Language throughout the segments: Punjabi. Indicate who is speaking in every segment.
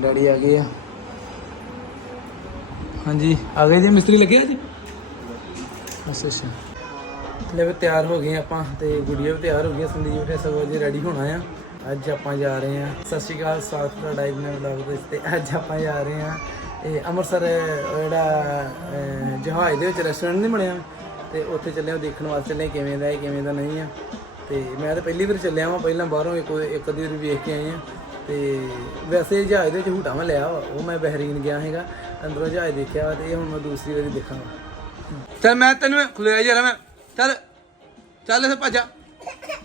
Speaker 1: ਡੈਡੀ ਆ ਗਏ ਆ। ਹਾਂਜੀ, ਆ ਗਏ ਜੀ, ਮਿਸਤਰੀ ਲੱਗੇ ਅੱਜ ਅੱਛਾ ਅੱਛਾ। ਲੈ ਵੀ ਤਿਆਰ ਹੋ ਗਏ ਆਪਾਂ ਤੇ ਗੁੜੀਆ ਵੀ ਤਿਆਰ ਹੋ ਗਈ ਸੰਦੀਪ ਨੇ ਸਗੋਂ ਜੀ ਰੈਡੀ ਹੋਣਾ ਆ। ਅੱਜ ਆਪਾਂ ਜਾ ਰਹੇ ਆ। ਸਤਿ ਸ਼੍ਰੀ ਅਕਾਲ, ਸਾਥ ਤੁਹਾਡਾ ਇੱਕ ਨਵੇਂ ਵਲੌਗ ਦੇ ਤੇ ਅੱਜ ਆਪਾਂ ਜਾ ਰਹੇ ਆ। ਇਹ ਅੰਮ੍ਰਿਤਸਰ ਜਿਹੜਾ ਜਹਾਜ਼ ਦੇ ਵਿੱਚ ਰੈਸਟੋਰੈਂਟ ਨਹੀਂ ਬਣਿਆ। ਤੇ ਉੱਥੇ ਚੱਲੇ ਆ, ਦੇਖਣ ਵਾਸਤੇ ਚੱਲੇ ਕਿਵੇਂ ਦਾ ਹੈ, ਕਿਵੇਂ ਦਾ ਨਹੀਂ ਆ। ਤੇ ਮੈਂ ਤਾਂ ਪਹਿਲੀ ਵਾਰ ਚੱਲਿਆ ਵਾਂ, ਪਹਿਲਾਂ ਬਾਹਰੋਂ ਇੱਕ ਇੱਕ ਅੱਧੀ ਵਾਰ ਵੇਖ ਕੇ ਆਏ ਆ। ਤੇ ਵੈਸੇ ਜਹਾਜ਼ ਦੇ ਵਿੱਚ ਹੂਟਾ ਮੈਂ ਲਿਆ ਵਾ, ਉਹ ਮੈਂ ਬਹਿਰੀਨ ਗਿਆ ਹੈਗਾ ਅੰਦਰੋਂ ਜਹਾਜ਼ ਦੇਖਿਆ ਵਾ ਤੇ ਇਹ ਹੁਣ ਮੈਂ ਦੂਸਰੀ ਵਾਰੀ ਦੇਖਾਂਗਾ ਚੱਲ ਮੈਂ ਤੈਨੂੰ ਖੁਲਿਆ ਜਰਾ ਮੈਂ। ਚੱਲ ਚੱਲ ਇੱਥੇ ਭੱਜਾ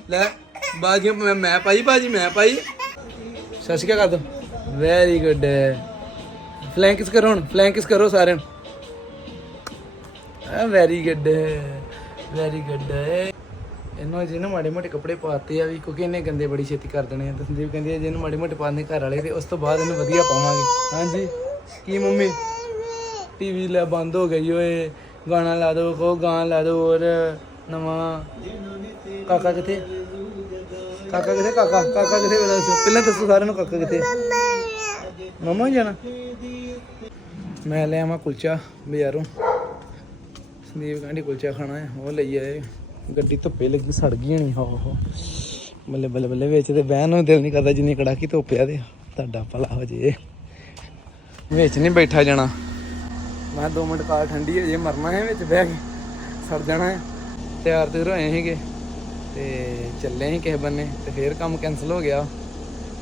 Speaker 1: ਲੈ ਬਾਜੀ ਮੈਂ ਮੈਂ ਪਾਈ ਬਾਜੀ ਮੈਂ ਪਾਈ। ਸਤਿ ਸ਼੍ਰੀ ਅਕਾਲ ਕਰ ਦੋ ਵੈਰੀ ਗੁੱਡ ਫਲੈਂਕਸ ਕਰੋ ਹੁਣ ਫਲੈਂਕਸ ਕਰੋ ਸਾਰਿਆਂ ਨੂੰ। ਵੈਰੀ ਗੁੱਡ ਵੈਰੀ ਗੁੱਡ ਇਹਨੂੰ ਜਿਹਨੂੰ ਮਾੜੇ ਮੋਟੇ ਕੱਪੜੇ ਪਾਤੇ ਆ ਵੀ, ਕਿਉਂਕਿ ਇਹਨੇ ਗੰਦੇ ਬੜੀ ਛੇਤੀ ਕਰ ਦੇਣੇ ਆ। ਤੇ ਸੰਦੀਪ ਕਹਿੰਦੀ ਆ ਜਿਹਨੂੰ ਮਾੜੇ ਮੋਟੇ ਪਾਣੇ ਘਰ ਵਾਲੇ ਤੇ ਉਸ ਤੋਂ ਬਾਅਦ ਇਹਨੂੰ ਵਧੀਆ ਪਾਵਾਂਗੇ। ਹਾਂਜੀ। ਕੀ ਮੰਮੀ? ਟੀਵੀ ਲੈ ਬੰਦ ਹੋ ਗਈ ਓਏ। ਗਾਣਾ ਲਾ ਦੋ ਕੋ ਗਾਣਾ ਲਾ ਦੋ ਔਰ ਨਵਾਂ। ਕਾਕਾ ਕਿੱਥੇ? ਕਾਕਾ ਕਿੱਥੇ? ਕਾਕਾ ਕਾਕਾ ਕਿੱਥੇ? ਪਹਿਲਾਂ ਪਹਿਲਾਂ ਦੱਸੋ ਸਾਰਿਆਂ ਨੂੰ ਕਾਕਾ ਕਿੱਥੇ? ਮਮਾ ਹੀ ਜਾਣਾ? ਮੈਂ ਲੈ ਆਵਾਂ ਕੁਲਚਾ ਬਾਜ਼ਾਰੋਂ। ਸੰਦੀਪ ਕਹਿੰਦੀ ਕੁਲਚਾ ਖਾਣਾ ਹੈ ਉਹ ਲਈ ਆਏ। ਗੱਡੀ ਧੁੱਪੇ ਲੱਗੀ, ਸੜ ਗਈ ਹੋਣੀ, ਹੋ ਹੋ। ਬੱਲੇ ਬੱਲੇ ਬੱਲੇ ਵਿੱਚ ਤੇ ਬਹਿਣ ਨੂੰ ਦਿਲ ਨਹੀਂ ਕਰਦਾ ਜਿੰਨੀ ਕੜਾਕੀ ਧੁੱਪ ਆ ਤੇ ਤੁਹਾਡਾ ਭਲਾ ਹੋ ਜੇ। ਵਿੱਚ ਨਹੀਂ ਬੈਠਾ ਜਾਣਾ। ਮੈਂ 2 ਮਿੰਟ ਕਾਰ ਠੰਡੀ ਹੋ ਜੇ, ਮਰਨਾ ਹੈ ਵਿੱਚ ਬਹਿ ਕੇ, ਸੜ ਜਾਣਾ ਹੈ। ਤਿਆਰ ਤੇ ਹੋਏ ਸੀਗੇ ਤੇ ਚੱਲੇ ਸੀ ਕਿਸੇ ਬੰਨੇ ਤੇ ਫੇਰ ਕੰਮ ਕੈਨਸਲ ਹੋ ਗਿਆ।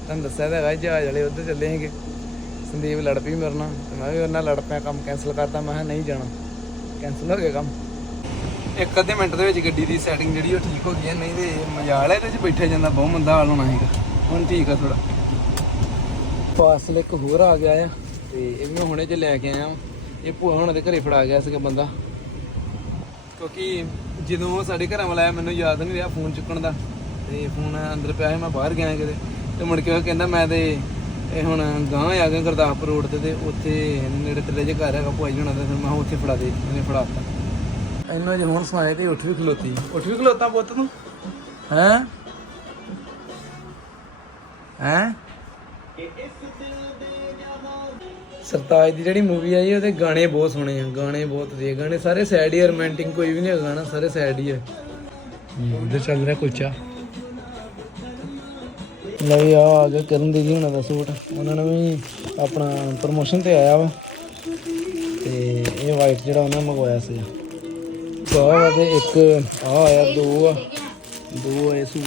Speaker 1: ਤੁਹਾਨੂੰ ਦੱਸਿਆ ਤਾਂ ਹੈਗਾ ਸੀ ਜਹਾਜ਼ ਵਾਲੇ ਉੱਧਰ ਚੱਲੇ ਸੀਗੇ। ਸੰਦੀਪ ਲੜ ਪਈ ਮੇਰੇ ਨਾਲ, ਤੇ ਮੈਂ ਵੀ ਉਹਨਾਂ ਲੜ ਪਿਆ, ਕੰਮ ਕੈਨਸਲ ਕਰਤਾ, ਮੈਂ ਕਿਹਾ ਨਹੀਂ ਜਾਣਾ। ਕੈਨਸਲ ਹੋ ਗਿਆ ਕੰਮ। ਇੱਕ ਅੱਧੇ ਮਿੰਟ ਦੇ ਵਿੱਚ ਗੱਡੀ ਦੀ ਸੈਟਿੰਗ ਜਿਹੜੀ ਉਹ ਠੀਕ ਹੋ ਗਈ ਹੈ ਨਹੀਂ ਤੇ ਮਜਾਲ ਹੈ ਇਹਦੇ 'ਚ ਬੈਠਿਆ ਜਾਂਦਾ ਬਹੁਤ ਮੰਦਾ ਹਾਲ ਹੋਣਾ ਸੀਗਾ। ਹੁਣ ਠੀਕ ਆ ਥੋੜਾ ਪਾਰਸਲ ਇੱਕ ਹੋਰ ਆ ਗਿਆ ਆ। ਤੇ ਇਹ ਵੀ ਮੈਂ ਹੁਣੇ ਜੇ ਲੈ ਕੇ ਆਇਆ। ਇਹ ਭੂਆ ਹੁਣ ਦੇ ਘਰੇ ਫੜਾ ਗਿਆ ਸੀਗਾ ਬੰਦਾ। ਕਿਉਂਕਿ ਜਦੋਂ ਉਹ ਸਾਡੇ ਘਰਾਂ ਵਾਲਾ ਆਇਆ ਮੈਨੂੰ ਯਾਦ ਨਹੀਂ ਰਿਹਾ ਫੋਨ ਚੁੱਕਣ ਦਾ। ਤੇ ਫੋਨ ਅੰਦਰ ਪਿਆ ਸੀ ਮੈਂ ਬਾਹਰ ਗਿਆ ਕਿਤੇ। ਤੇ ਮੁੜ ਕੇ ਉਹ ਕਹਿੰਦਾ ਮੈਂ ਤੇ ਇਹ ਹੁਣ ਗਾਂ ਆ ਗਿਆ ਗੁਰਦਾਸਪੁਰ ਰੋਡ ਤੇ ਤੇ ਉੱਥੇ ਨੇੜੇ ਤੇਰੇ ਜੇ ਘਰ ਹੈਗਾ ਭੂਆ ਜੀ ਹੋਣਾ ਤੇ ਮੈਂ ਕਿਹਾ ਉੱਥੇ ਫੜਾ ਦੇ ਇਹਨੇ ਫੜਾਤਾ ਇਹਨੂੰ ਜੇ ਹੁਣ ਸੁਣਾਏ ਤੇ ਉੱਠ ਵੀ ਖਲੋਤੀ। ਉੱਠ ਵੀ ਖਲੋਤਾ ਪੁੱਤ ਤੂੰ। ਹੈਂ? ਹੈਂ? ਸਰਤਾਜ ਦੀ ਜਿਹੜੀ ਮੂਵੀ ਆਈ ਉਹਦੇ ਗਾਣੇ ਬਹੁਤ ਸੋਹਣੇ ਆ। ਗਾਣੇ ਬਹੁਤ ਵਧੀਆ। ਗਾਣੇ ਸਾਰੇ ਸੈਡ ਹੀ ਰੋਮਾਂਟਿਕ ਕੋਈ ਵੀ ਨਹੀਂ ਗਾਣਾ ਸਾਰੇ ਸੈਡ ਹੀ ਹੈ ਉਧਰ ਚੱਲ ਰਿਹਾ ਕੁਲਚਾ। ਲਈ ਆ ਆ ਗਿਆ ਕਰਨ ਦੀਦੀ ਹੁਣਾਂ ਦਾ ਸੂਟ। ਉਹਨਾਂ ਨੇ ਵੀ ਆਪਣਾ ਪ੍ਰਮੋਸ਼ਨ ਤੇ ਆਇਆ ਵਾ। ਤੇ ਇਹ ਵਾਈਟ ਜਿਹੜਾ ਉਹਨਾਂ ਨੇ ਮੰਗਵਾਇਆ ਸੀ ਆਹ ਵਾ ਤੇ ਇੱਕ ਆ ਆਇਆ ਦੋ ਆ। ਦੋ ਆਏ ਸੂਟ।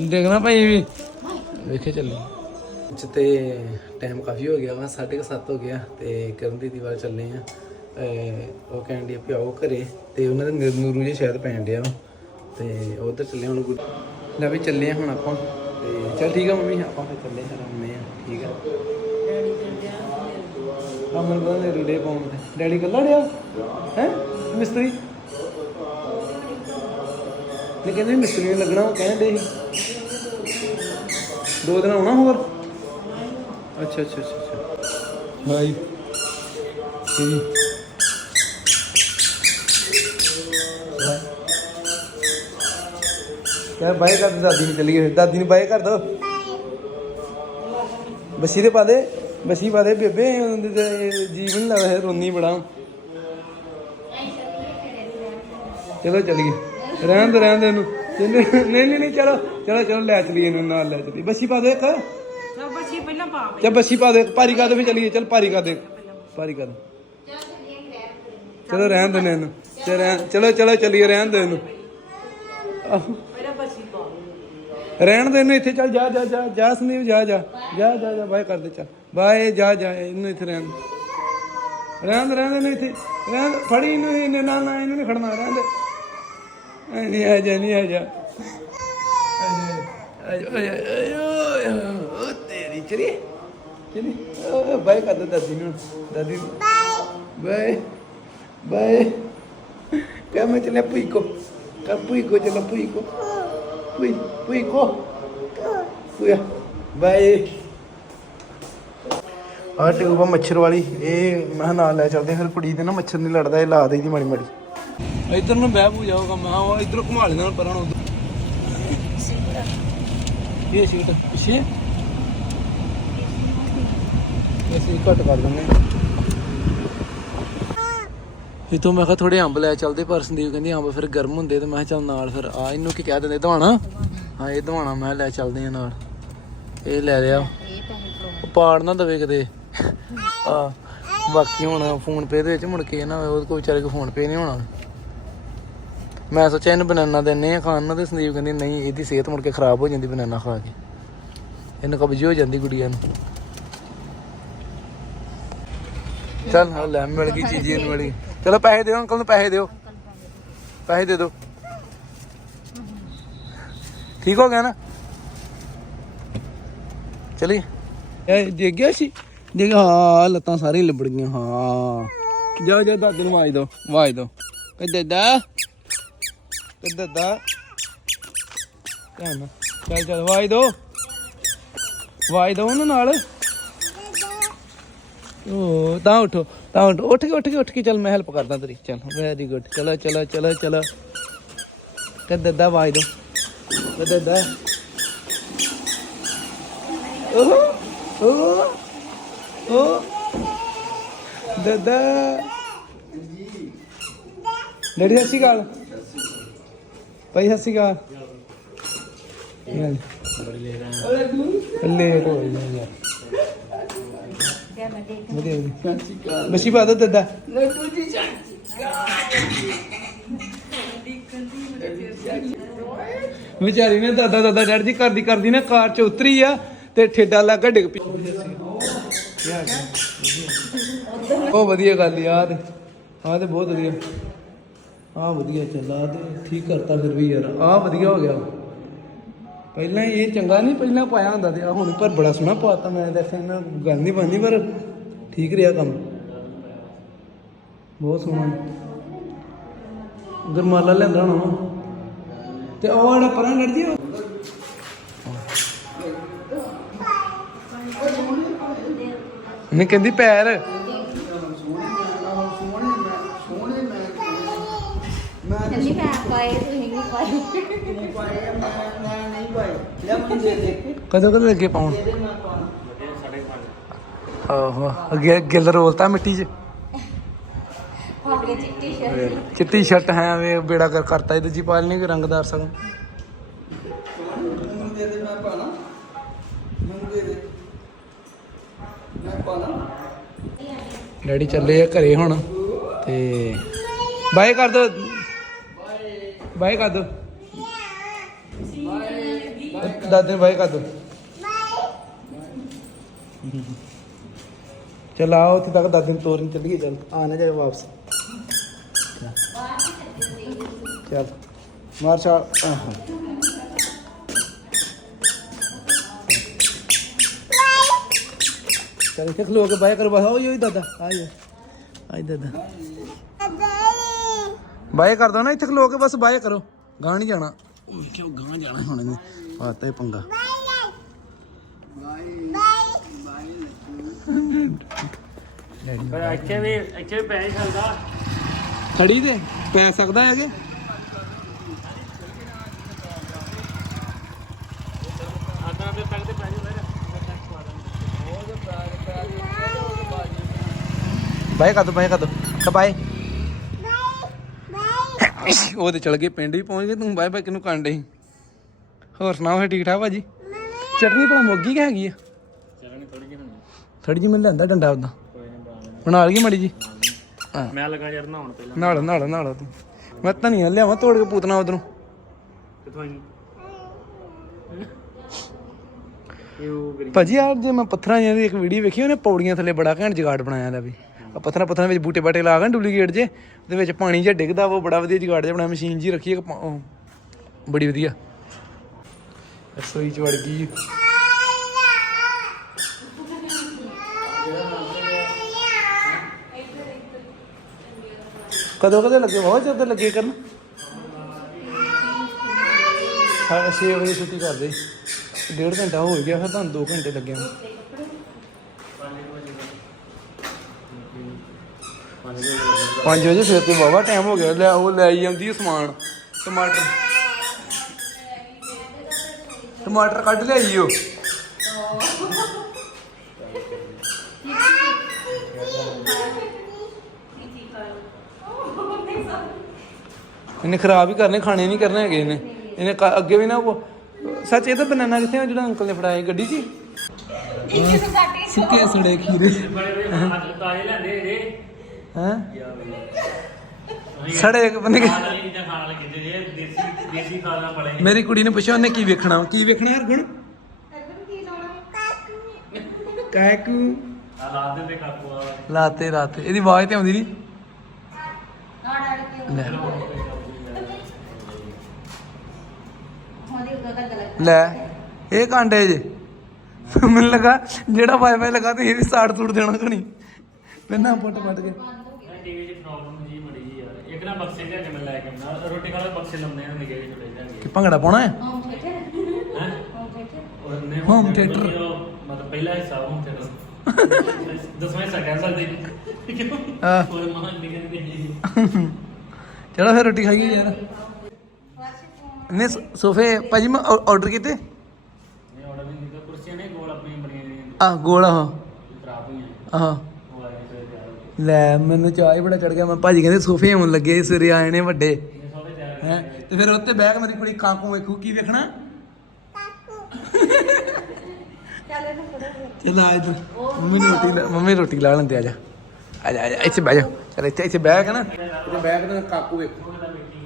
Speaker 1: ਦੇਖਣਾ ਭਾਈ ਵੀ। ਵੇਖੇ ਚੱਲੋ। ਅੱਜ ਟਾਈਮ ਕਾਫੀ ਹੋ ਗਿਆ ਵਾ 7:30 ਹੋ ਗਿਆ ਤੇ ਕਰਨ ਦੀ ਦੀਵਾਰ ਚੱਲੇ ਆ। ਉਹ ਕਹਿੰਦੀ ਆ ਪਿਆਓ ਘਰੇ ਤੇ ਉਹਨਾਂ ਦੇ ਨਿਰ- ਜੇ ਸ਼ਾਇਦ ਪੈਣ ਡਿਆ ਵਾ। ਤੇ ਉਧਰ ਚੱਲੇ ਹੁਣ ਲੈ ਵੀ ਚੱਲੇ ਆ ਹੁਣ ਆਪਾਂ। ਤੇ ਚੱਲ ਠੀਕ ਆ ਮੰਮੀ, ਆਪਾਂ ਫਿਰ ਚੱਲੇ ਹਾਂ ਆਉਂਦੇ ਆ। ਠੀਕ ਆ। ਆ ਮੈਨੂੰ ਪਤਾ ਨਹੀਂ ਰੀਲੇ ਪਾਉਣ ਤੇ। ਡੈਡੀ ਕੱਲਾ ਡਿਆ ਹੈ? ਮਿਸਤਰੀ? ਨੇ ਕਹਿੰਦੇ ਮਿਸਤਰੀ ਨੇ ਲੱਗਣਾ ਉਹ ਕਹਿੰਦੇ ਸੀ। ਦੋ ਦਿਨ ਆਉਣਾ ਹੋਰ? ਅੱਛਾ ਅੱਛਾ ਅੱਛਾ ਅੱਛਾ। ਹਾਈ ਜੀ ਯਾਰ ਬਾਏ ਕਰ ਦੇ ਦਾਦੀ ਨੂੰ ਚਲੀ ਗਈ ਦਾਦੀ ਨੂੰ ਬਾਏ ਕਰ ਦੋ। ਬਸੀ ਦੇ ਪਾ ਦੇ ਬਸੀ ਪਾ ਦੇ ਬੇਬੇ ਉਹਦੇ ਤੇ ਜੀਵਨ ਲੱਗਦਾ ਰੋਨੀ ਬੜਾ। ਚਲੋ ਚਲੀਏ। ਰਹਿਣ ਦੇ ਰਹਿਣ ਦੇ ਇਹਨੂੰ। ਨਹੀਂ ਨਹੀਂ ਨਹੀਂ ਚਲੋ ਚਲੋ ਚਲੋ ਲੈ ਚਲੀਏ ਇਹਨੂੰ ਨਾਲ ਲੈ ਚਲੀਏ। ਬੱਸੀ ਪਾ ਦੇ ਇੱਕ।
Speaker 2: ਚਲ ਬੱਚੀ ਪਹਿਲਾਂ ਪਾ
Speaker 1: ਚੱਲ ਬੱਸੀ ਪਾ ਦੇ ਭਾਰੀ ਕਰ ਦੇ ਫਿਰ ਚਲੀਏ। ਚਲ ਭਾਰੀ ਕਰ ਦੇ। ਭਾਰੀ ਕਰ। ਚਲੋ ਰਹਿਣ ਦੇ ਇਹਨੂੰ। ਚਲੋ ਚਲੋ ਚਲੀਏ ਰਹਿਣ ਦੇ ਇਹਨੂੰ।
Speaker 2: ਪਹਿਲਾਂ ਪਾ
Speaker 1: ਰਹਿਣ ਦੇ ਇਹਨੂੰ ਇੱਥੇ ਚੱਲ ਜਾ ਜਾ ਜਾ ਜਾ ਸੰਦੀਪ ਜਾ ਜਾ। ਜਾ ਜਾ ਜਾ ਬਾਏ ਕਰ ਦੇ ਚੱਲ। ਬਾਏ ਜਾ ਜਾ ਇਹਨੂੰ ਇੱਥੇ ਰਹਿਣ ਰਹਿਣ ਰਹਿਣ ਇਹਨੂੰ ਇੱਥੇ। ਰਹਿਣ ਫੜੀ ਇਹਨੂੰ ਇਹਨੇ ਨਾ ਨਾ ਇਹਨੂੰ ਨਹੀਂ ਖੜਨਾ। ਰਹਿਣ ਦੇ। ਨਹੀਂ ਆ ਜਾ, ਨਹੀਂ ਆ ਜਾ। ਆ ਤੇਰੀ ਚਰੀ। ਚਲੀ ਬਾਏ ਕਰ ਦਾਦੀ ਨੂੰ। ਦਾਦੀ ਨੂੰ। ਬਾਏ। ਬਾਏ। ਮੈਂ ਚਲੇ ਪੁਈ ਕੋ। ਕਹ ਪੁਈ ਕੋ ਚਲਾ ਪੁਈ ਕੋ। ਪੁਈ ਪੁਈ ਕੋ। ਪੁਆ ਬਾਏ। ਆ ਟਿਊਬ ਆ ਮੱਛਰ ਵਾਲੀ। ਇਹ ਮੈਂ ਕਿਹਾ ਨਾਲ ਲੈ ਚੱਲਦੇ ਫਿਰ ਕੁੜੀ ਦੇ ਨਾ ਮੱਛਰ ਨਹੀਂ ਲੜਦਾ, ਇਹ ਲਾ ਦੇਈਦੀ ਮਾੜੀ ਮਾੜੀ ਇਧਰ ਨੂੰ ਬਹਿ ਪੂ ਜਾਊਗਾ ਮੈਂ ਕਿਹਾ ਉਹ ਇਧਰ ਘੁਮਾ ਲੈਣਾ ਪਰਾਂ ਨੂੰ ਉੱਧਰ। ਇਹ ਸੀਟ ਪਿੱਛੇ? ਅਸੀਂ ਘੱਟ ਕਰ ਦਿੰਦੇ ਇਹ ਤੋਂ ਮੈਂ ਕਿਹਾ ਥੋੜੇ ਅੰਬ ਲੈ ਚੱਲਦੇ, ਪਰ ਸੰਦੀਪ ਕਹਿੰਦੀ ਅੰਬ ਫਿਰ ਗਰਮ ਹੁੰਦੇ, ਤੇ ਮੈਂ ਕਿਹਾ ਚੱਲ ਨਾਲ ਫਿਰ ਆ, ਇਹਨੂੰ ਕੀ ਕਹਿ ਦਿੰਦੇ ਦਵਾਣਾ ਹਾਂ, ਇਹ ਦਵਾਣਾ ਮੈਂ ਕਿਹਾ ਲੈ ਚੱਲਦੇ ਆ ਨਾਲ। ਇਹ ਲੈ ਲਿਆ। ਉਹ ਪਾੜ ਨਾ ਦਵੇ ਕਿਤੇ। ਆ, ਬਾਕੀ ਹੁਣ ਫੋਨ ਪੇ ਦੇ ਵਿੱਚ ਮੁੜ ਕੇ ਨਾ ਉਹਦੇ ਕੋਲ ਵਿਚਾਰੇ ਕੋ ਫੋਨ ਪੇ ਨਹੀਂ ਹੋਣਾ। ਮੈਂ ਸੋਚਿਆ ਇਹਨੂੰ ਬਨਾਨਾ ਦਿੰਨੇ ਆ ਖਾਣ ਨੂੰ ਤੇ ਸੰਦੀਪ ਕਹਿੰਦੀ ਨਹੀਂ, ਇਹਦੀ ਸਿਹਤ ਮੁੜ ਕੇ ਖਰਾਬ ਹੋ ਜਾਂਦੀ ਬਨਾਨਾ ਖਾ ਕੇ। ਇਹਨੂੰ ਕਬਜੀ ਹੋ ਜਾਂਦੀ ਗੁੜੀਆ ਨੂੰ। ਚੱਲ ਆ ਲੈ ਮਿਲ ਗਈ ਚੀਜ਼ੀ ਇਹਨੂੰ ਮਿਲ ਗਈ ਚਲੋ ਪੈਸੇ ਦਿਓ, ਅੰਕਲ ਨੂੰ ਪੈਸੇ ਦਿਓ। ਪੈਸੇ ਦੇ ਦਿਓ। ਠੀਕ ਹੋ ਗਿਆ ਨਾ? ਚਲੀ। ਇਹ ਦੇਖ ਗਿਆ ਸੀ? ਦੇਖ, ਹਾਂ, ਲੱਤਾਂ ਸਾਰੀਆਂ ਲਿਬੜ ਗਈਆਂ, ਹਾਂ। ਜਾ ਜਾ, ਦਾਦੇ ਨੂੰ ਵਾਜ ਦੋ ਵਾਜ ਦੋ ਕਹ ਦਾਦਾ। ਕਹ ਦਾਦਾ ਧਿਆਨ ਨਾਲ। ਚੱਲ ਚੱਲ ਵਾਜ ਦੋ। ਵਾਜ ਦੋ ਉਹਨਾਂ ਨਾਲ। ਓ, ਤਾਂ ਉਠੋ ਤਾਂ ਉਠੋ। ਉੱਠ ਕੇ ਉੱਠ ਕੇ ਉੱਠ ਕੇ ਚੱਲ, ਮੈਂ ਹੈਲਪ ਕਰਦਾ ਤੇਰੀ। ਚੱਲ ਵੈਰੀ ਗੁੱਡ ਚਲੋ ਚਲੋ ਚਲੋ ਚਲੋ। ਕਹ ਦਾਦਾ ਵਾਜ ਦੋ। ਕਹ ਦਾਦਾ ਓਹ ਓਹ ਓ ਦਾਦਾ ਡੈਡੀ, ਸਤਿ ਸ਼੍ਰੀ ਅਕਾਲ। ਭਾਈ, ਸਤਿ ਸ਼੍ਰੀ ਅਕਾਲ। ਲੇਟ ਹੋ ਗਿਆ ਯਾਰ। ਵਧੀਆ ਵਧੀਆ। ਬਸੀ ਪਾ ਦੋ ਵਿਚਾਰੀ ਨੇ ਦਾਦਾ ਦਾਦਾ, ਡੈਡ ਜੀ ਕਰਦੀ ਕਰਦੀ ਨਾ ਕਾਰ ਚ ਉਤਰੀ ਆ ਤੇ ਠੇਡਾ ਲੱਗਾ ਡਿੱਗ ਪਈ। ਉਹ ਵਧੀਆ ਗੱਲ ਯਾਰ। ਆ ਤੇ ਬਹੁਤ ਵਧੀਆ। ਆ ਵਧੀਆ ਚੱਲਾ ਤੇ ਠੀਕ ਕਰਤਾ ਫਿਰ ਵੀ ਯਾਰ, ਆ ਵਧੀਆ ਹੋ ਗਿਆ। ਪਹਿਲਾਂ ਇਹ ਚੰਗਾ ਨਹੀਂ, ਪਹਿਲਾਂ ਪਾਇਆ ਹੁੰਦਾ ਤੇ ਆ ਹੁਣ ਪਰ ਬੜਾ ਸੋਹਣਾ ਪਾਤਾ ਮੈਂ ਦੇਖਿਆ ਇਹਨਾਂ ਗੱਲ ਨਹੀਂ ਬਣਦੀ, ਪਰ ਠੀਕ ਰਿਹਾ ਕੰਮ। ਬਹੁਤ ਸੋਹਣਾ। ਗਰਮਾਲਾ ਲੈਂਦਾ ਹੋਣਾ ਤੇ ਉਹ ਜਿਹੜਾ ਪਰਾਂ ਲੜ ਉਹ ਨਹੀਂ ਕਹਿੰਦੀ ਪੈਰ।
Speaker 3: ਪਾਏ ਨਹੀਂ ਪਾਏ।
Speaker 1: ਕਦੋਂ ਕਦੋਂ ਲੱਗੇ ਪਾਉਣ? ਆਹੋ ਅੱਗੇ ਗਿੱਲ ਰੋਲਤਾ ਮਿੱਟੀ 'ਚ?
Speaker 3: ਪਾਗੇ ਚਿੱਟੀ ਸ਼ਰਟ
Speaker 1: ਚਿੱਟੀ ਸ਼ਰਟ ਹੈ ਵੇ ਬੇੜਾ ਕਰ ਕਰਤਾ ਇਹ ਦੂਜੀ ਪਾਲ ਨਹੀਂ ਰੰਗਦਾਰ ਸਗੋਂ। ਡੈਡੀ ਚੱਲੇ ਆ ਘਰੇ ਹੁਣ ਤੇ ਬਾਏ ਕਰ ਦੋ। ਬਾਏ ਕਰ ਦੋ ਦਾਦੇ ਨੂੰ ਬਾਏ ਕਰ ਦੋ ਚਲ ਆਓ ਉੱਥੇ ਤੱਕ ਦਾਦੇ ਨੂੰ ਤੋਰਨ ਚੱਲੀਏ ਚੱਲ ਆ ਨਾ ਜਾਏ ਵਾਪਸ ਚੱਲ ਮਾਰ ਛਾਲ ਆਹਾਂ ਚਲ ਇੱਥੇ ਖਲੋ ਕੇ ਬਾਏ ਕਰੋ ਬਾਏ ਓਏ ਓਏ ਦਾਦਾ ਆ ਜਾ ਆਈ ਦਾਦਾ ਬਾਏ ਕਰ ਦੋ ਨਾ ਇੱਥੇ ਖਲੋ ਕੇ ਬਸ ਬਾਏ ਕਰੋ। ਗਾਂ ਨਹੀਂ ਜਾਣਾ। ਕਿਉਂ ਗਾਂ ਜਾਣਾ ਹੁਣ ਇਹਨੇ? ਆਤਾ ਹੀ ਪੰਗਾ।
Speaker 4: ਪਰ ਇੱਥੇ ਵੀ ਇੱਥੇ ਵੀ ਪੈ ਸਕਦਾ।
Speaker 1: ਖੜੀ ਤੇ ਪੈ ਸਕਦਾ
Speaker 4: ਪੈ ਜੂ
Speaker 1: ਬਾਏ ਕਰ ਦੋ ਬਾਏ ਕਰ ਦੋ। ਤਾਂ ਬਾਏ। ਉਹ ਤੇ ਚਲ ਗਏ ਪਿੰਡ ਵੀ ਪਹੁੰਚ ਗਏ ਤੂੰ ਬਾਏ ਬਾਏ ਕਿਨੂੰ ਕਾਂਡੇ ਸੀ ਹੋਰ ਸੁਣਾਓ ਠੀਕ ਠਾਕ ਭਾਜੀ? ਚਟਨੀ ਭਲਾ ਮੋਗੀ ਕਿ ਹੈਗੀ ਆ?
Speaker 4: ਥੋੜੀ ਜਿਹੀ
Speaker 1: ਜਿਹੀ ਮੈਂ ਲਿਆਂਦਾ ਡੰਡਾ ਉਦਾਂ।
Speaker 4: ਬਣਾ
Speaker 1: ਲਈਏ ਮੜੀ ਜੀ
Speaker 4: ਮੈਂ ਲੱਗਾ ਯਾਰ ਨਹਾਉਣ ਪਹਿਲਾਂ।
Speaker 1: ਨਾਲ ਨਾਲ ਨਾਲ ਤੂੰ। ਮੈਂ ਧਨੀਆ ਲਿਆਵਾਂ ਤੋੜ ਕੇ ਪੂਤਨਾ ਉਧਰੋਂ।
Speaker 4: ਕਿੱਥੋਂ ਆਈ?
Speaker 1: ਭਾਜੀ ਯਾਰ ਜੇ ਮੈਂ ਪੱਥਰਾਂ ਜਿਹੀਆਂ ਦੀ ਇੱਕ ਵੀਡੀਓ ਵੇਖੀ ਉਹਨੇ ਪੌੜੀਆਂ ਥੱਲੇ ਬੜਾ ਘੈਂਟ ਜਗਾੜ ਬਣਾਇਆ ਦਾ ਵੀ। ਆ ਪੱਥਰਾਂ ਪੱਥਰਾਂ ਵਿੱਚ ਬੂਟੇ ਬਾਟੇ ਲਾ ਗਏ ਡੁਪਲੀਕੇਟ ਜੇ, ਉਹਦੇ ਵਿੱਚ ਪਾਣੀ ਜਿਹਾ ਡਿੱਗਦਾ ਉਹ ਬੜਾ ਵਧੀਆ ਜੁਗਾੜ ਜਿਹਾ ਬਣਾ ਮਸ਼ੀਨ ਜੀ ਰੱਖੀ ਹੈ ਬੜੀ ਵਧੀਆ। ਰਸੋਈ ਚ ਵੜ ਗਈ। ਕਦੋਂ ਕਦੇ ਲੱਗੇ? ਬਹੁਤ ਜ਼ਿਆਦਾ ਲੱਗੇ ਕਰਨ। ਸਾਢੇ 6 ਵਜੇ ਛੁੱਟੀ ਕਰਦੇ। ਡੇਢ ਘੰਟਾ ਹੋ ਗਿਆ, ਫਿਰ ਤੁਹਾਨੂੰ 2 ਘੰਟੇ ਲੱਗਿਆ। ਪੰਜ ਵਜੇ ਫਿਰ ਤੇ ਬਾਬਾ ਟਾਈਮ ਹੋ ਗਿਆ ਲੈ ਉਹ ਲੈ ਆਈ ਜਾਂਦੀ ਆ ਸਮਾਨ ਟਮਾਟਰ। ਟਮਾਟਰ ਕੱਢ ਲਿਆਈ ਓ। ਇਹਨੇ ਖਰਾਬ ਹੀ ਕਰਨੇ ਖਾਣੇ ਨਹੀਂ ਕਰਨੇ ਹੈਗੇ ਇਹਨੇ। ਇਹਨੇ ਅੱਗੇ ਵੀ ਨਾ ਉਹ ਸੱਚ ਇਹ ਤਾਂ ਬਨਾਨਾ ਕਿੱਥੇ ਆ ਜਿਹੜਾ ਅੰਕਲ ਨੇ ਫੜਾਇਆ ਗੱਡੀ 'ਚ? ਸੁੱਕੇ ਸੜੇ ਖੀਰੇ।
Speaker 4: ਅੱਜ ਤਾਜ਼ੇ ਲੈਂਦੇ ਜੇ
Speaker 1: ਹੈ? ਸੜੇ ਇੱਕ ਬੰਦੇ
Speaker 4: ਵਾਲੀ ਚੀਜ਼ਾਂ ਖਾਣ ਲੱਗੇ ਜੇ ਦੇਸੀ ਦੇਸੀ ਖਾਣਾ ਪੜੇ
Speaker 1: ਮੇਰੀ ਕੁੜੀ ਨੇ ਪੁੱਛਿਆ ਉਹਨੇ ਕੀ ਵੇਖਣਾ? ਕੀ ਵੇਖਣਾ ਹਰਗੁਣ ਕਾਕੂ।
Speaker 4: ਆ ਲਾ ਦਿੰਦੇ ਕਾਕੂ ਆ
Speaker 1: ਲਾਤੇ ਰਾਤੇ ਇਹਦੀ ਆਵਾਜ਼ ਤੇ ਆਉਂਦੀ ਨਹੀਂ ਲੈ। ਲੈ। ਇਹ ਕਾਂਡੇ ਜੇ। ਮੈਨੂੰ ਲੱਗਾ ਜਿਹੜਾ ਵਾਈਫਾਈ ਲਗਾ ਤੇ ਇਹ ਵੀ ਸਾੜ ਸੂੜ ਦੇਣਾ ਕਣੀ ਪੈਨਾ ਪੁੱਟ ਪੱਟ ਕੇ।
Speaker 4: ਪ੍ਰੋਬਲਮ ਜੀ ਮੜੀ ਜੀ ਯਾਰ। ਇੱਕ ਨਾ ਬਕਸੇ ਲਿਆ ਕੇ ਮੈਂ ਲੈ ਕੇ ਆਉਣਾ। ਰੋਟੀ ਖਾਣ ਦੇ ਬਕਸੇ ਲੰਮੇ ਹੁੰਦੇ ਗਏ ਛੋਟੇ ਜਿਹੇ
Speaker 1: ਕਿ ਭੰਗੜਾ ਪਾਉਣਾ ਹੈ?
Speaker 3: ਹੋਮ ਥੀਏਟਰ
Speaker 4: ਹੈ?
Speaker 3: ਹੋਮ ਥੀਏਟਰ
Speaker 4: ਉਹਨੇ
Speaker 1: Home theater।
Speaker 4: ਮਤਲਬ ਪਹਿਲਾ ਹਿੱਸਾ ਹੋਮ ਥੀਏਟਰ ਦਸਵਾਂ ਹਿੱਸਾ ਕਹਿ ਸਕਦੇ ਜੀ ਕਿਉਂ
Speaker 1: ਹਾਂ।
Speaker 4: ਉਹ ਮਹਾਨ ਨਿਕਲ ਗਈ
Speaker 1: ਚਲੋ ਫਿਰ ਰੋਟੀ ਖਾਈਏ ਯਾਰ। ਨੇ ਸੋਫੇ ਭਾਜੀ ਮੈਂ ਆਰਡਰ ਕੀਤੇ?
Speaker 4: ਨਹੀਂ ਆਰਡਰ ਨਹੀਂ ਕੀਤਾ। ਕੁਰਸੀਆਂ ਨੇ ਗੋਲ ਆਪਣੀਆਂ ਬਣੀਆਂ ਨੇ।
Speaker 1: ਆ ਗੋਲ ਆਹ
Speaker 4: ਖਰਾਬ ਹੋਈਆਂ
Speaker 1: ਆਹ
Speaker 4: ਉਹ ਆ ਗਏ ਤੇ ਤਿਆਰ ਹੋ
Speaker 1: ਲੈ ਮੈਨੂੰ ਚਾਹ ਹੀ ਬੜਾ ਚੜ ਗਿਆ। ਮੈਂ ਭਾਜੀ ਕਹਿੰਦੇ ਸੋਫੇ ਆਉਣ ਲੱਗੇ ਸਵੇਰੇ ਆਏ ਨੇ ਵੱਡੇ। ਹੈ? ਤੇ ਫਿਰ ਉੱਤੇ ਬਹਿ ਕੇ ਮੇਰੀ ਕੁੜੀ ਕਾਕੂ ਵੇਖੂ ਕੀ ਵੇਖਣਾ?
Speaker 3: ਚੱਲ
Speaker 1: ਆ ਇੱਧਰ। ਮੰਮੀ ਨੂੰ ਰੋਟੀ ਲਾ- ਮੰਮੀ ਰੋਟੀ ਲਾ ਲੈਂਦੇ ਆ ਜਾ। ਆ ਜਾ ਆ ਜਾ ਇੱਥੇ ਬਹਿ ਜਾ। ਚਲ ਇੱਥੇ ਇੱਥੇ ਬਹਿ ਕੇ ਨਾ ਇੱਥੇ ਬਹਿ ਕੇ ਨਾ ਕਾਕੂ ਵੇਖੋ।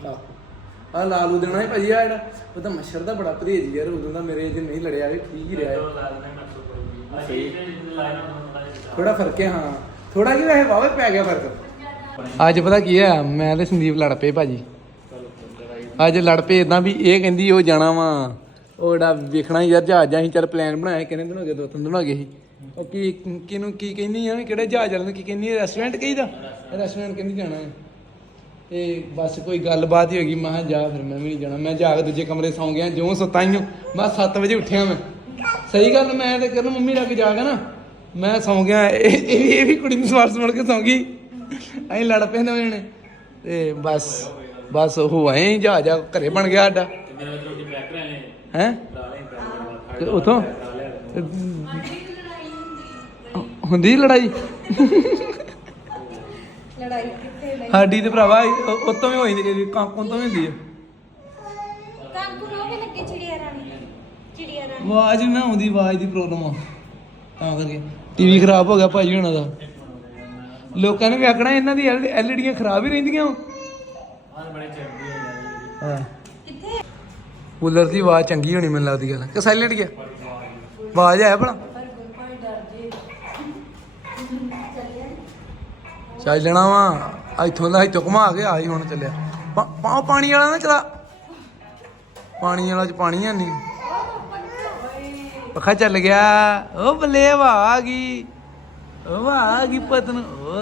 Speaker 1: ਕਾਕੂ। ਆ ਲਾਲੂ ਦੇਣਾ ਹੈ ਭਾਜੀ ਆ ਜਿਹੜਾ ਉਹ ਤਾਂ ਮੱਛਰ ਦਾ ਬੜਾ ਪਰਹੇਜ ਯਾਰ ਉਦੋਂ ਦਾ ਮੇਰੇ ਜੇ ਨਹੀਂ ਲੜਿਆ ਇਹ ਠੀਕ ਹੀ ਰਿਹਾ। ਹੈ।
Speaker 4: ਸਹੀ
Speaker 1: ਥੋੜਾ ਫ਼ਰਕ ਹੈ ਹਾਂ। ਥੋੜਾ ਕੀ ਵੈਸੇ ਵਾਵੇ ਪੈ ਗਿਆ ਫ਼ਰਕ। ਅੱਜ ਪਤਾ ਕੀ ਹੈ ਮੈਂ ਤੇ ਸੰਦੀਪ ਲੜ ਪਏ ਭਾਜੀ। ਅੱਜ ਲੜ ਪਏ ਇਦਾਂ ਵੀ ਇਹ ਕਹਿੰਦੀ ਉਹ ਜਾਣਾ ਵਾ। ਉਹ ਜਿਹੜਾ ਵੇਖਣਾ ਯਾਰ ਜਹਾਜ਼ਾਂ ਅਸੀਂ ਚੱਲ ਪਲਾਨ ਬਣਾਇਆ, ਕਿੰਨੇ ਦਿਨ ਹੋ ਗਏ, ਦੋ ਤਿੰਨ ਦਿਨ ਹੋ ਗਏ ਸੀ। ਉਹ ਕੀ, ਕਿਹਨੂੰ ਕੀ ਕਹਿੰਦੀ ਆ, ਵੀ ਕਿਹੜੇ ਜਹਾਜ਼ ਵਾਲੇ ਨੂੰ ਕੀ ਕਹਿੰਦੀ ਰੈਸਟੋਰੈਂਟ ਕਹੀਦਾ ਰੈਸਟੋਰੈਂਟ ਕਹਿੰਦੀ ਜਾਣਾ ਹੈ ਤੇ ਬਸ ਕੋਈ ਗੱਲਬਾਤ ਹੀ ਹੋ ਗਈ, ਮੈਂ ਕਿਹਾ ਜਾ ਫਿਰ, ਮੈਂ ਵੀ ਨਹੀਂ ਜਾਣਾ। ਮੈਂ ਜਾ ਕੇ ਦੂਜੇ ਕਮਰੇ ਸੌਂ ਗਿਆ, ਜਿਉਂ ਸੁੱਤਾ ਹੀ ਮੈਂ 7 ਵਜੇ ਉੱਠਿਆ ਮੈਂ। ਸਹੀ ਗੱਲ, ਮੈਂ ਤੇ ਕਰਨ ਮੰਮੀ ਲੱਗ ਜਾ ਕੇ ਨਾ। ਮੈਂ ਸੌਂ ਗਿਆ ਇਹ ਇਹ ਵੀ ਇਹ ਵੀ ਕੁੜੀ ਨੂੰ ਸਵਾਰ ਸੁਣ ਕੇ ਸੌਂ ਗਈ। ਅਸੀਂ ਲੜ ਪਏ ਦੋਵੇਂ ਜਣੇ। ਤੇ ਬਸ ਬਸ ਉਹ ਐਂ ਜਾ ਜਾ ਘਰੇ ਬਣ ਗਿਆ ਸਾਡਾ। ਹੈ? ਤੇ ਉਥੋਂ? ਹੁੰਦੀ ਲੜਾਈ
Speaker 3: ਲੜਾਈ? ਕਿੱਥੇ ਲਈ
Speaker 1: ਸਾਡੀ ਤੇ ਭਰਾਵਾ ਉਹ- ਉਹ ਤੋਂ ਵੀ ਹੋਈ ਨਹੀਂ ਕਾਂਕੋਂ ਤੋਂ ਵੀ ਹੁੰਦੀ ਹੈ
Speaker 3: ਕਾਂਕੂ ਨੂੰ ਵੀ ਲੱਗੀ ਚਿੜੀਆ ਰਾਣੀ। ਚਿੜੀਆ ਰਾਣੀ।
Speaker 1: ਆਵਾਜ਼ ਨਾ ਆਉਂਦੀ ਆਵਾਜ਼ ਦੀ ਪ੍ਰੋਬਲਮ ਆ। ਤਾਂ ਕਰਕੇ। ਟੀਵੀ ਖਰਾਬ ਹੋ ਗਿਆ ਭਾਜੀ ਹੁਣਾਂ ਦਾ। ਲੋਕਾਂ ਨੇ ਵੀ ਆਖਣਾ ਇਹਨਾਂ ਦੀ ਐਲਈਡੀਆਂ ਖਰਾਬ ਹੀ ਰਹਿੰਦੀਆਂ ਵਾਂ। ਹਾਂ। ਕੂਲਰ ਦੀ ਆਵਾਜ਼ ਚੰਗੀ ਹੋਣੀ ਮੈਨੂੰ ਲੱਗਦੀ ਗੱਲ। ਕਿ ਸਾਇਲੈਂਟ ਗਿਆ? ਆਵਾਜ਼ ਆਇਆ ਭਲਾ? ਚੱਲ ਜਾਣਾ ਵਾ। ਇੱਥੋਂ ਦਾ ਇੱਥੋਂ ਘੁਮਾ ਕੇ ਆਈ ਹੁਣ ਚੱਲਿਆ। ਪਾ- ਪਾਣੀ ਵਾਲਾ ਨਾ ਚਲਾ। ਪਾਣੀ ਵਾਲਾ ਚ ਪਾਣੀ ਹੈ ਨਹੀਂ ਪੱਖਾ ਚੱਲ ਗਿਆ। ਉਹ ਬੱਲੇ ਹਵਾ ਆ ਗਈ। ਹਵਾ ਆ ਗਈ ਪਤਨ। ਓ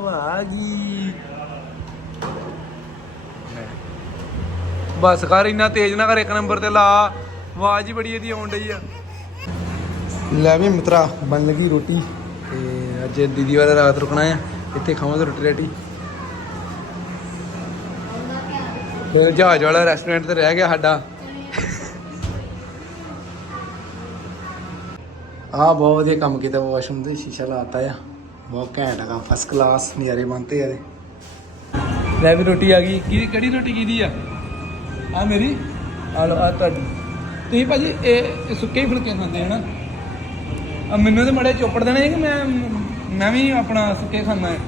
Speaker 1: ਹਵਾ ਆ ਗਈ। ਬਸ ਕਰ, ਇੰਨਾ ਤੇਜ਼ ਨਾ ਕਰ, ਇੱਕ ਨੰਬਰ ਤੇ ਲਾ। ਆਵਾਜ਼ ਹੀ ਬੜੀ ਇਹਦੀ ਆਉਣ ਡਈ ਆ। ਲੈ ਵੀ ਮਿੱਤਰਾ, ਬਣ ਲੱਗੀ ਰੋਟੀ। ਤੇ ਅੱਜ ਦੀਦੀ ਵਾਲਾ ਰਾਤ ਰੁਕਣਾ ਆ। ਇੱਥੇ ਖਾਵਾਂਗੇ ਰੋਟੀ ਰਾਟੀ। ਫਿਰ ਜਹਾਜ਼ ਵਾਲਾ ਰੈਸਟੋਰੈਂਟ ਤੇ ਰਹਿ ਗਿਆ ਸਾਡਾ। ਆ ਬਹੁਤ ਵਧੀਆ ਕੰਮ ਕੀਤਾ ਵਾਸ਼ਰੂਮ ਦੇ ਸ਼ੀਸ਼ਾ ਲਾਤਾ ਆ। ਬਹੁਤ ਘੈਂਟ ਹੈਗਾ ਫਸਟ ਕਲਾਸ ਨਜ਼ਾਰੇ ਆ ਇਹਦੇ। ਲੈ ਵੀ ਰੋਟੀ ਆ ਗਈ। ਕੀ ਕਿਹੜੀ ਰੋਟੀ ਕੀਦੀ ਆ? ਆ ਮੇਰੀ? ਆ ਲੋ ਆ ਤੁਹਾਡੀ। ਤੁਸੀਂ ਭਾਜੀ ਇਹ ਸੁੱਕੇ ਹੀ ਫੁਲਕੇ ਖਾਂਦੇ ਹਨਾ? ਆ ਮੈਨੂੰ ਤੇ ਮੜੇ ਚੋਪੜ ਦੇਣੇ ਕਿ ਮੈਂ ਮੈਂ ਵੀ ਆਪਣਾ ਸੁੱਕੇ ਖਾਣਾ ਹੈ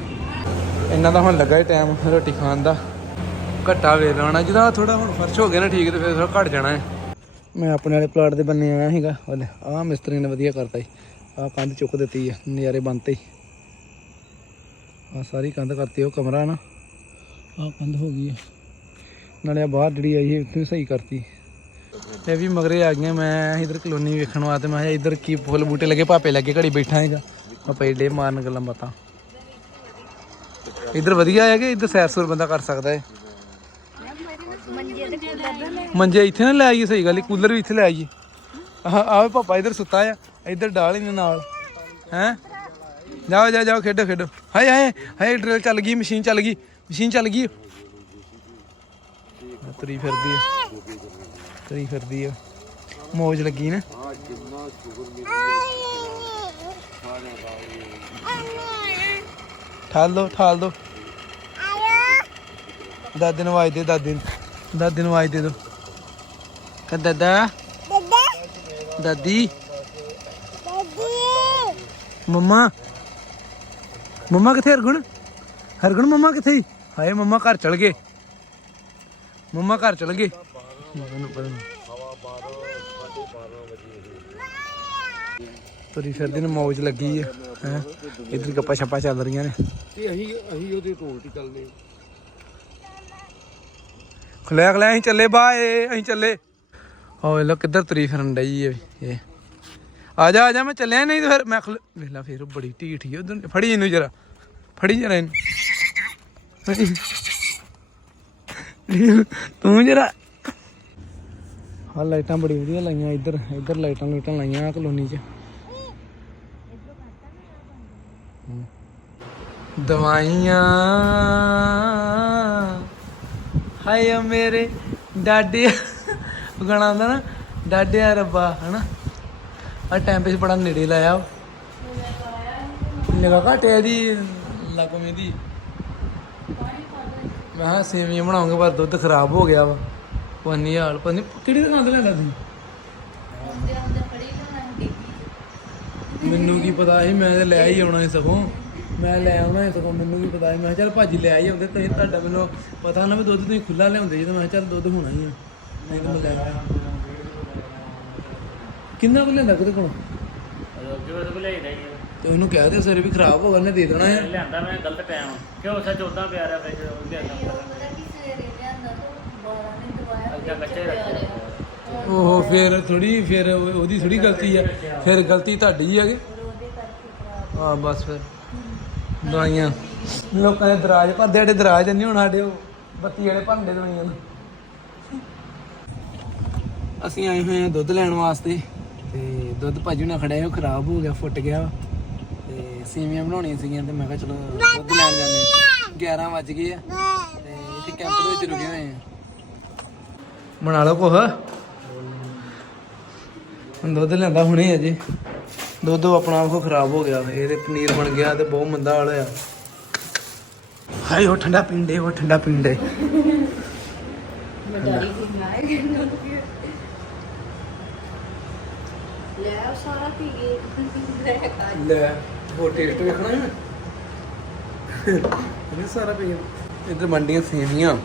Speaker 1: ਇੰਨਾ ਤਾਂ ਹੁਣ ਲੱਗਾ ਹੀ ਟਾਈਮ ਰੋਟੀ ਖਾਣ ਦਾ। ਘੱਟਾ ਵੇ ਲਾਉਣਾ ਜਿਹਦਾ ਥੋੜਾ ਹੁਣ ਫਰਸ਼ ਹੋ ਗਿਆ ਨਾ ਠੀਕ ਤੇ ਫਿਰ ਥੋੜਾ ਘਟ ਜਾਣਾ ਹੈ ਮੈਂ ਆਪਣੇ ਵਾਲੇ ਪਲਾਟ ਦੇ ਬੰਨੇ ਆਇਆ ਸੀਗਾ। ਆਹ ਮਿਸਤਰੀ ਨੇ ਵਧੀਆ ਕਰਤਾ ਜੀ ਆਹ ਕੰਧ ਚੁੱਕ ਦਿੱਤੀ ਆ, ਨਜ਼ਾਰੇ ਬੰਨਤੇ ਆ ਸਾਰੀ ਕੰਧ ਕਰਤੀ ਉਹ ਕਮਰਾ ਨਾ। ਆਹ ਕੰਧ ਹੋ ਗਈ ਆ। ਨਾਲੇ ਆ ਬਾਹਰ ਜਿਹੜੀ ਆਈ ਹੈ ਉੱਥੇ ਸਹੀ ਕਰਤੀ। ਇਹ ਵੀ ਮਗਰੇ ਆ ਗਈਆਂ, ਮੈਂ ਇਧਰ ਕਲੋਨੀ ਵੇਖਣ ਵਾਸਤੇ, ਮੈਂ ਕਿਹਾ ਇਧਰ ਕੀ ਫੁੱਲ ਬੂਟੇ ਲੱਗੇ, ਭਾਪੇ ਲੱਗੇ ਘੜੀ ਬੈਠਾ ਹੈਗਾ ਮੈਂ ਡੇ ਮਾਰਨ ਗੱਲਾਂ ਬਾਤਾਂ। ਇਧਰ ਵਧੀਆ ਹੈ ਕਿ ਇਧਰ ਸੈਰ ਸੂਰ ਬੰਦਾ ਕਰ ਸਕਦਾ ਹੈ
Speaker 3: ਮੰਜੇ
Speaker 1: ਇੱਥੇ ਨਾ ਲੈ ਆਈਏ ਸਹੀ ਗੱਲ ਹੈ ਕੂਲਰ ਵੀ ਇੱਥੇ ਲੈ ਆਈਏ। ਆਹ ਆਵੇ ਪਾਪਾ ਇਧਰ ਸੁੱਤਾ ਆ ਇਧਰ ਡਾਲ ਇਹਨੇ ਨਾਲ। ਹੈ? ਜਾਓ ਜਾਓ ਜਾਓ ਖੇਡੋ ਖੇਡੋ। ਹਾਏ ਹਾਏ ਹਾਏ ਡਰਿਲ ਚੱਲ ਗਈ ਮਸ਼ੀਨ ਚੱਲ ਗਈ ਮਸ਼ੀਨ ਚੱਲ ਗਈ। ਤੁਰੀ ਫਿਰਦੀ ਹੈ ਤੁਰੀ ਫਿਰਦੀ ਹੈ ਮੌਜ ਲੱਗੀ ਨਾ। ਠਾਲ ਦੋ ਠਾਲ ਦੋ। ਦਾਦੇ ਨੂੰ ਆਵਾਜ਼ ਦੇ ਦਾਦੇ ਨੂੰ ਦਾਦੇ ਨੂੰ ਆਵਾਜ਼ ਦੇ ਦੋ। ਕਹ ਦਾਦਾ ਦਾਦੀ ਮੰਮਾ ਮੰਮਾ ਕਿੱਥੇ ਹਰਗੁਣ? ਹਰਗੁਣ ਮੰਮਾ ਕਿੱਥੇ ਹਾਏ ਮੰਮਾ ਘਰ ਚਲ ਗਏ। ਮੰਮਾ ਘਰ ਚਲ ਗਏ। ਤੁਰੀ ਫਿਰਦੀ ਨੂੰ ਮੌਜ ਲੱਗੀ ਹੈ ਹੈ? ਇਧਰ ਗੱਪਾਂ ਛੱਪਾਂ ਚੱਲ ਰਹੀਆਂ ਨੇ।
Speaker 5: ਤੇ ਅਸੀਂ ਅਸੀਂ ਉਹਦੇ ਕੋਲ ਤੇ ਚੱਲਦੇ
Speaker 1: ਖਲਿਆ ਖਲਿਆ ਅਸੀਂ ਚੱਲੇ ਬਾਏ ਅਸੀਂ ਚੱਲੇ। ਓਏ ਲੋ ਕਿੱਧਰ ਤਰੀ ਫਿਰਨ ਡਈ ਹੈ ਵੀ, ਇਹ। ਆ ਜਾ ਆ ਜਾ, ਮੈਂ ਚੱਲਿਆ ਨਹੀਂ ਤੇ ਫਿਰ ਮੈਂ ਵੇਲਾ ਫਿਰ ਉਹ ਬੜੀ ਢੀਠ ਉਧਰ ਫੜੀ ਇਹਨੂੰ ਜਰਾ, ਫੜੀ ਜਰਾ ਇਹਨੂੰ। ਤੂੰ ਜਰਾ। ਹਾਂ ਲਾਈਟਾਂ ਬੜੀ ਵਧੀਆ ਲਾਈਆਂ ਇੱਧਰ ਇੱਧਰ ਲਾਈਟਾਂ ਲੂਟਾਂ ਲਾਈਆਂ ਕਲੋਨੀ 'ਚ। ਦਵਾਈਆਂ। ਹਾਏ ਮੇਰੇ ਡਾਡੇ ਉਹ ਗਾਣਾ ਆਉਂਦਾ ਨਾ ਡਾਡਿਆ ਰੱਬਾ, ਹਨਾ? ਆ ਟੈਂਪਰੇਚਰ ਬੜਾ ਨੇੜੇ ਲਾਇਆ ਲਗਾ ਘਟਿਆ ਦੀ ਲੱਗਵੇਂ ਦੀ ਮੈਂ ਹਾਂ ਸੇਵੀਆਂ ਬਣਾਉਂਗਾ, ਪਰ ਦੁੱਧ ਖਰਾਬ ਹੋ ਗਿਆ ਵਾ। ਪੰਨੀ ਹਾਲ ਪੰਨੀ ਕਿਹੜੀ ਦੁਕਾਨ ਤੋਂ ਲੈਂਦਾ ਤੁਸੀਂ ਮੈਨੂੰ ਕੀ ਪਤਾ ਸੀ, ਮੈਂ ਤੇ ਲੈ ਹੀ ਆਉਣਾ ਸੀ ਸਗੋਂ। ਮੈਂ ਲੈ ਆਉਣਾ ਸੀ ਸਗੋਂ, ਮੈਨੂੰ ਕੀ ਪਤਾ ਸੀ। ਮੈਂ ਕਿਹਾ ਚੱਲ ਭਾਜੀ ਲੈ ਆਈ ਆਉਂਦੇ, ਤੁਸੀਂ ਤੁਹਾਡਾ ਮੈਨੂੰ ਪਤਾ ਨਾ ਵੀ ਦੁੱਧ ਤੁਸੀਂ ਖੁੱਲਾ ਲਿਆਉਂਦੇ ਜਦੋਂ ਮੈਂ ਕਿਹਾ ਚੱਲ ਦੁੱਧ ਹੋਣਾ ਹੀ ਆ। ਨਹੀਂ ਤਾਂ ਮੈਂ ਲੈ ਕਿੰਨਾ ਕੁ ਲੈਂਦਾ ਕਿਤੇ ਕੋਲ?
Speaker 4: ਉਹਦੇ
Speaker 1: ਤੇ ਉਹਨੂੰ ਕਹਿ ਦੇ ਸਵੇਰੇ ਵੀ ਖਰਾਬ ਹੋ ਗਿਆ ਨੇ ਦੇ ਦੇਣਾ ਹੈ।
Speaker 4: ਲਿਆਂਦਾ ਮੈਂ ਗਲਤ ਟਾਈਮ ਕਿਉਂ ਸੱਚ ਉਦਾਂ ਪਿਆ ਰਿਹਾ ਫਿਰ ਉਹ ਲਿਆਂਦਾ। ਅੱਗੇ ਕੱਚੇ ਰੱਖਿਆ
Speaker 1: ਉਹ ਫਿਰ ਥੋੜੀ ਫਿਰ ਉਹ- ਉਹਦੀ ਥੋੜੀ ਗਲਤੀ ਆ। ਫਿਰ ਗਲਤੀ ਤੁਹਾਡੀ ਹੈ ਕਿ? ਹਾਂ ਬਸ ਫਿਰ। ਦਵਾਈਆਂ। ਲੋਕਾਂ ਦੇ ਦਰਾਜ ਭਰਦੇ ਸਾਡੇ ਦਰਾਜ ਨਹੀਂ ਹੁਣ ਸਾਡੇ ਉਹ ਬੱਤੀ ਵਾਲੇ ਭਰਦੇ ਦਵਾਈਆਂ ਨੂੰ। ਅਸੀਂ ਆਏ ਹੋਏ ਆ ਦੁੱਧ ਲੈਣ ਵਾਸਤੇ ਤੇ ਦੁੱਧ ਭਾਜੀ ਨਾਲ ਖੜਿਆ ਉਹ ਖਰਾਬ ਹੋ ਗਿਆ, ਫੁੱਟ ਗਿਆ ਵਾ। ਤੇ ਸੇਵੀਆਂ ਬਣਾਉਣੀਆਂ ਸੀਗੀਆਂ ਤੇ ਮੈਂ ਕਿਹਾ ਚਲੋ ਦੁੱਧ ਲੈਣ ਜਾਂਦੇ ਆ 11 ਵੱਜ ਗਏ ਆ ਤੇ ਇੱਥੇ ਕੈਂਪ ਦੇ ਵਿੱਚ ਰੁਕੇ ਹੋਏ ਆ ਬਣਾ ਲਓ ਕੁਛ। ਦੁੱਧ ਲੈਂਦਾ ਹੁਣੇ ਅਜੇ। ਦੁੱਧ ਆਪਣਾ ਆਪ ਖਰਾਬ ਹੋ ਗਿਆ ਇਹਦੇ ਪਨੀਰ ਬਣ ਗਿਆ ਤੇ ਬਹੁਤ ਮੰਦਾ ਹਾਲ ਹੋਇਆ। ਹਾਏ, ਉਹ ਠੰਡਾ ਪੀਂਦੇ ਉਹ ਠੰਡਾ ਪੀਂਦੇ
Speaker 3: ਲੈ ਸਾਰਾ ਪੀ ਗਏ
Speaker 1: ਲੈ ਉਹ ਟੇਸਟ ਵੇਖਣਾ ਹੈ? ਇਹ ਸਾਰਾ ਪੀ ਗਿਆ ਇੱਧਰ ਮੰਡੀਆਂ ਸੇਵੀਆਂ।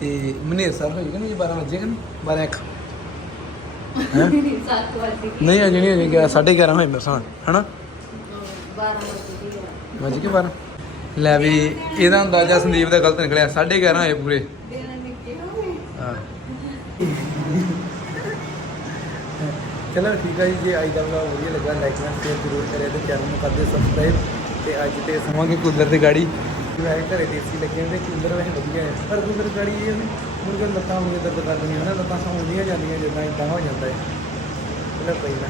Speaker 1: ਤੇ ਮਨੇਰ ਸਾਹਿਬ ਹੋਏਗਾ ਨਹੀਂ 12 ਵਜੇ ਕਿ 12 ਇੱਕ। ਹੈਂ? ਨਹੀਂ ਅਜੇ ਨਹੀਂ ਅਜੇ ਗਿਆ 11:30 ਹੋਏ ਮੇਰੇ ਸਾਹ ਹਨਾ?
Speaker 3: 12 ਵਜੇ ਦੀ
Speaker 1: ਵੱਜ ਕੇ 12 ਲੈ ਵੀ ਇਹਦਾ ਅੰਦਾਜ਼ਾ ਸੰਦੀਪ ਦਾ ਗਲਤ ਨਿਕਲਿਆ 11:30 ਹੋਏ ਪੂਰੇ। ਚਲੋ ਠੀਕ ਹੈ ਜੀ, ਜੇ ਅੱਜ ਦਾ ਵਲੌਗ ਵਧੀਆ ਲੱਗਾ ਲਾਈਕ ਨਾਲ ਸ਼ੇਅਰ ਜ਼ਰੂਰ ਕਰਿਆ ਤੇ ਚੈਨਲ ਨੂੰ ਕਰ ਦਿਓ ਸਬਸਕ੍ਰਾਈਬ ਤੇ ਅੱਜ ਤੇ ਸਮਾਂਗੇ ਕੂਲਰ ਦੀ ਗਾੜੀ। ਵੈਸੇ ਘਰੇ ਦੇਸੀ ਲੱਗੇ ਹੁੰਦੇ, ਕੂਲਰ ਵੈਸੇ ਵਧੀਆ ਹੈ ਪਰ ਕੂਲਰ ਗਾੜੀ ਇਹ ਹੁੰਦੀ, ਮੁਰਗੇ ਲੱਤਾਂ ਹੁੰਦੀਆਂ ਦਰਦ ਕਰਦੀਆਂ ਹਨਾ ਲੱਤਾਂ ਸੌਂਦੀਆਂ ਜਾਂਦੀਆਂ ਜਿੱਦਾਂ ਇਦਾਂ ਹੋ ਜਾਂਦਾ ਹੈ। ਚਲੋ ਕੋਈ ਨਾ।